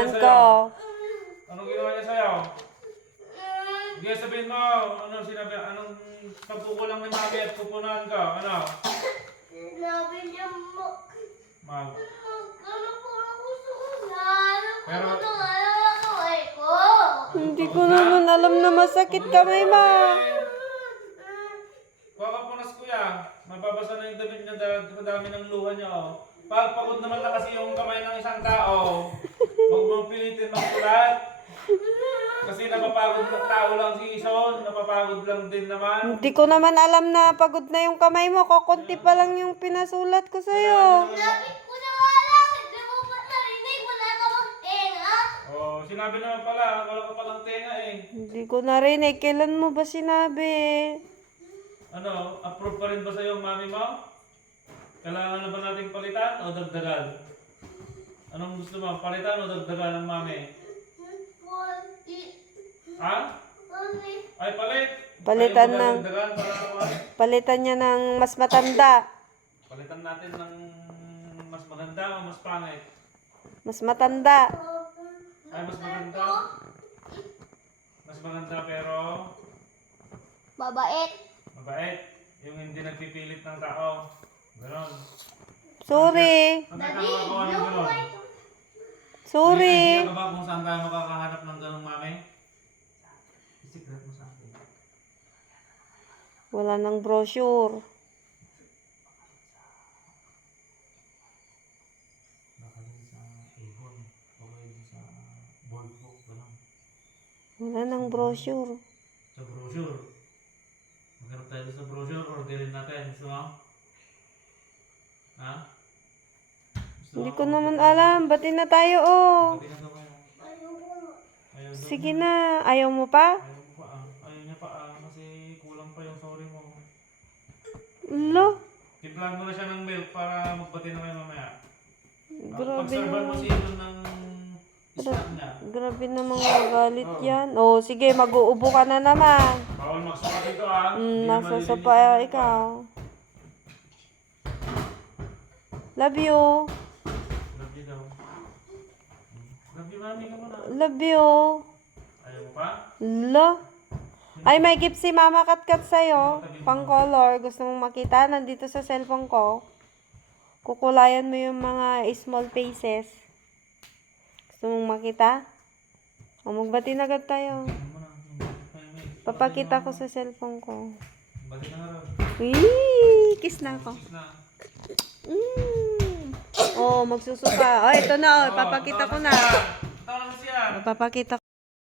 Ko. Anong ginawa niya sa'yo? Sige, sabihin mo. Ano sinabi? Anong pagkukulang ni mami at pupunan ka? Ano? Sinabi niya Mag. ano po ang gusto ko na? Ano po Pero- ang kamay ko? Hindi ko naman alam na masakit kamay mo. Kuha ka punas kuya. Mababasa na yung damit niya dahil madami ng luha niya. Oh. Pag pagod naman na kasi yung kamay ng isang tao, huwag mong pilitin magsulat. Kasi napapagod na tao lang si Ison, napapagod lang din naman. Hindi ko naman alam na pagod na yung kamay mo. Kukunti pa lang yung pinasulat ko sa'yo. Bakit ko na nga lang? Hindi mo ba narinig? Wala ka bang tenga? Oh, sinabi naman pala, wala ka palang tenga eh. Hindi ko narinig. Kailan mo ba sinabi? Ano, approve pa rin ba sa'yo ang mami mo? Kailangan na ba nating palitan o dagdagan? Anong gusto mo? Palitan o dagdagan ng mami? Ha? Ay, palit! Palitan Ayaw mo ng... dagdagan para ano? Palitan niya ng mas matanda. Palitan natin ng mas maganda o mas pangit? Mas matanda. Ay, mas maganda. Mas maganda pero Mabait. mabait. Yung hindi nagpipilit ng tao. Ganon. Sorry. Saan tayo makakakuha ng ganon? Sorry. May idea ka ba kung saan tayo makakahanap ng ganong mami? Secret mo sa akin. Wala nang brochure. Baka din sa Avon. O kaya din sa board book. Ganon. Wala nang brochure. Sa brochure. Maghanap tayo sa brochure or orderin natin. Gusto mo? Ha? Gusto Hindi mo? ko naman alam. Bati na tayo, oh. Pati na daw kayo. Ayaw daw Sige niya. na. Ayaw mo pa? Ayaw mo pa ah. Ayaw niya pa ah. Kasi kulang pa yung sorry mo. Lo. Tiplan mo na siya ng milk para magbati na kayo mamaya. Grabe Pag-servan mo naman. si Elon ng snack niya. Grabe namang magalit yan. Oh, sige. Mag-uubo ka na naman. Bawal magsuka dito ah. Hindi na Nasa malilinis sopa yung ikaw. Love you. Love you daw. Love you mami ka muna. Love you. Ayaw mo pa? Lo. Ay, may gift si Mama Katkat sa'yo. Pang color. Gusto mong makita? Nandito sa cellphone ko. Kukulayan mo yung mga small faces. Gusto mong makita? O, magbati na agad tayo. Ayaw mo na. Papakita ko sa cellphone ko. Bati na nga raw. Wee! Kiss na ako. Kiss na. Oh, magsusuka. Oh, ito na. Oh, papakita ko na. Tawa na siya. Papakita